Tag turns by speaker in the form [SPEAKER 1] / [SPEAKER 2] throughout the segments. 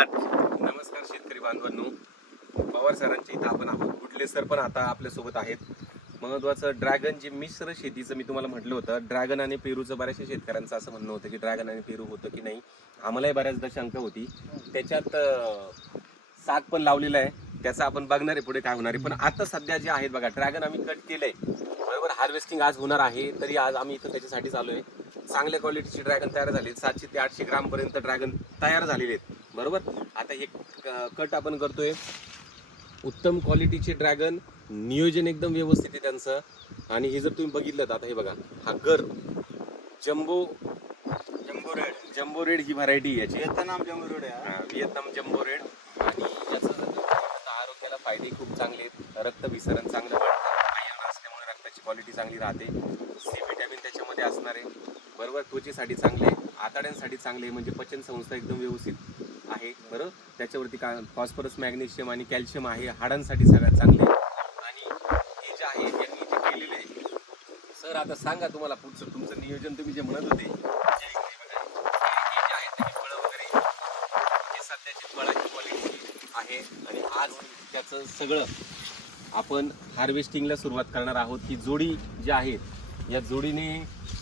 [SPEAKER 1] नमस्कार शेतकरी बांधवांनो. पवार सरांच्या इथं आपण आहोत. कुठले सर पण आता आपल्यासोबत आहेत. महत्वाचं ड्रॅगन जे मिश्र शेतीचं मी तुम्हाला म्हटलं होतं ड्रॅगन आणि पेरूचं बऱ्याचशा शेतकऱ्यांचं असं म्हणणं होतं की ड्रॅगन आणि पेरू होतं की नाही. आम्हालाही बऱ्याचदा शंका होती. त्याच्यात साग पण लावलेला आहे. त्याचं आपण बघणार आहे पुढे काय होणार आहे. पण आता सध्या जे आहेत बघा ड्रॅगन आम्ही कट केलंय. बरोबर? हार्वेस्टिंग आज होणार आहे. तरी आज आम्ही इथं त्याच्यासाठी चालू आहे चांगल्या क्वालिटीची ड्रॅगन तयार झाली. सातशे ते आठशे ग्रामपर्यंत ड्रॅगन तयार झालेले आहेत. बरोबर? आता हे कट आपण करतोय. उत्तम क्वालिटीचे ड्रॅगन नियोजन एकदम व्यवस्थित आहे त्यांचं. आणि हे जर तुम्ही बघितलं तर आता हे बघा हा गर jumbo
[SPEAKER 2] jumbo red.
[SPEAKER 1] Jumbo red ही व्हरायटी याची.
[SPEAKER 2] व्हिएतनाम जम्बो रेड आहे
[SPEAKER 1] व्हिएतनाम जम्बो रेड. आणि याचं आरोग्याला फायदे खूप चांगले आहेत. रक्त विसरण चांगलं आयर्न असल्यामुळे रक्ताची क्वालिटी चांगली राहते. सी व्हिटॅमिन त्याच्यामध्ये असणार आहे. बरोबर? त्वचेसाठी चांगले आताड्यांसाठी चांगले म्हणजे पचन संस्था एकदम व्यवस्थित. आहे बरोबर त्याच्यावरती का फॉस्फरस मॅग्नेशियम आणि कॅल्शियम आहे हाडांसाठी सगळ्यात चांगले. आणि हे जे आहे त्यांनी जे केलेलं आहे सर आता सांगा तुम्हाला पुढचं तुमचं नियोजन तुम्ही जे म्हणत होते जे आहेत फळं वगैरे हे सध्याची फळाची क्वालिटी आहे. आणि आज त्याचं सगळं आपण हार्वेस्टिंगला सुरुवात करणार आहोत. की जोडी जी आहेत या जोडीने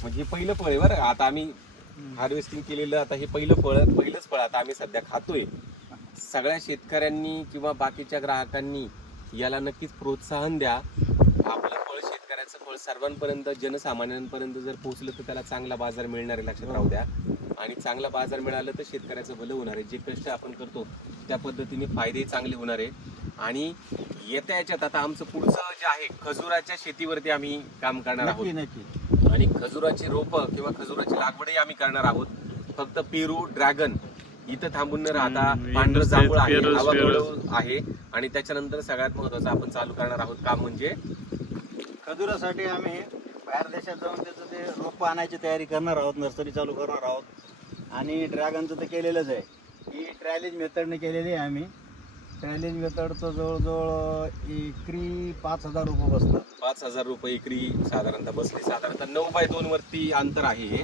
[SPEAKER 1] म्हणजे पहिलं फळ आहे बरं आता आम्ही हार्वेस्टिंग केलेलं आता हे पहिलं फळ पहिलंच फळ आता आम्ही सध्या खातोय. सगळ्या शेतकऱ्यांनी किंवा बाकीच्या ग्राहकांनी याला नक्कीच प्रोत्साहन द्या. आपलं फळ शेतकऱ्याचं फळ सर्वांपर्यंत जनसामान्यांपर्यंत जर पोहोचलं तर त्याला चांगला बाजार मिळणार आहे लक्षात राहू द्या. आणि चांगला बाजार मिळाला तर शेतकऱ्याचं भलं होणार आहे. जे कष्ट आपण करतो त्या पद्धतीने फायदे चांगले होणार आहे. आणि येत्या याच्यात आता आमचं पुढचं जे आहे खजुराच्या शेतीवरती आम्ही काम करणार आहोत. आणि खजुराची रोपं किंवा खजुराची लागवडही आम्ही करणार आहोत. फक्त पेरू ड्रॅगन इथं थांबून न राहता पांढरं जांभूळ आहे आहे. आणि त्याच्यानंतर सगळ्यात महत्वाचं आपण चालू करणार आहोत काम म्हणजे
[SPEAKER 2] खजुरासाठी आम्ही बाहेर देशात जाऊन त्याचं ते रोप आणायची तयारी करणार आहोत नर्सरी चालू करणार आहोत. आणि ड्रॅगनचं तर केलेलंच आहे. ही ट्रॅलेज मेथडने केलेली आहे आम्ही. ट्रॅलेज मेथडचं जवळजवळ एकरी पाच हजार रुपये बसतात.
[SPEAKER 1] पाच हजार रुपये एकरी साधारणतः बसले. साधारणतः नऊ बाय दोन वरती अंतर आहे हे.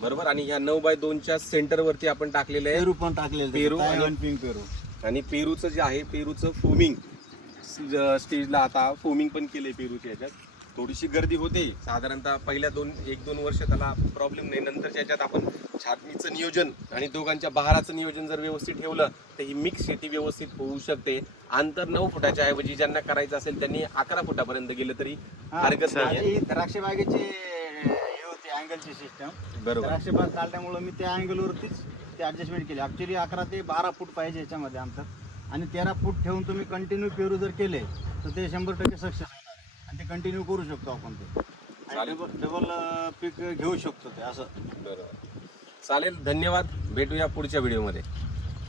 [SPEAKER 1] बरोबर? आणि ह्या नऊ बाय दोनच्या सेंटर वरती आपण टाकलेलं आहे
[SPEAKER 2] पेरू पण टाकलेलं
[SPEAKER 1] पेरू
[SPEAKER 2] पेरू
[SPEAKER 1] आणि-
[SPEAKER 2] पिंक पेरू.
[SPEAKER 1] आणि पेरूचं जे आहे पेरूचं फोमिंग स्टेजला आता फोमिंग पण केलंय पेरूच्या याच्यात थोडीशी गर्दी होते. साधारणतः पहिल्या दोन एक दोन वर्ष त्याला प्रॉब्लेम नाही. नंतरच्या याच्यात आपण छाटणीचं नियोजन आणि दोघांच्या बहाराचं नियोजन जर व्यवस्थित ठेवलं तर ही मिक्स शेती व्यवस्थित होऊ शकते. अंतर नऊ फुटाच्या ऐवजी ज्यांना करायचं असेल त्यांनी अकरा फुटापर्यंत गेलं तरी हरकत.
[SPEAKER 2] माझी द्राक्ष बागेची हे होती अँगलची सिस्टम
[SPEAKER 1] बरोबर.
[SPEAKER 2] द्राक्ष बाग काढल्यामुळे मी त्या अँगलवरतीच ते ऍडजस्टमेंट केली. ऍक्च्युली अकरा ते बारा फूट पाहिजे याच्यामध्ये अंतर आणि तेरा फूट ठेवून तुम्ही कंटिन्यू पेरू जर केले तर ते शंभर टक्के सक्सेस आणि ते कंटिन्यू करू शकतो आपण ते. आणि
[SPEAKER 1] चालेल.
[SPEAKER 2] डबल डबल पीक घेऊ शकतो ते असं.
[SPEAKER 1] बरोबर. चालेल धन्यवाद. भेटूया पुढच्या व्हिडिओमध्ये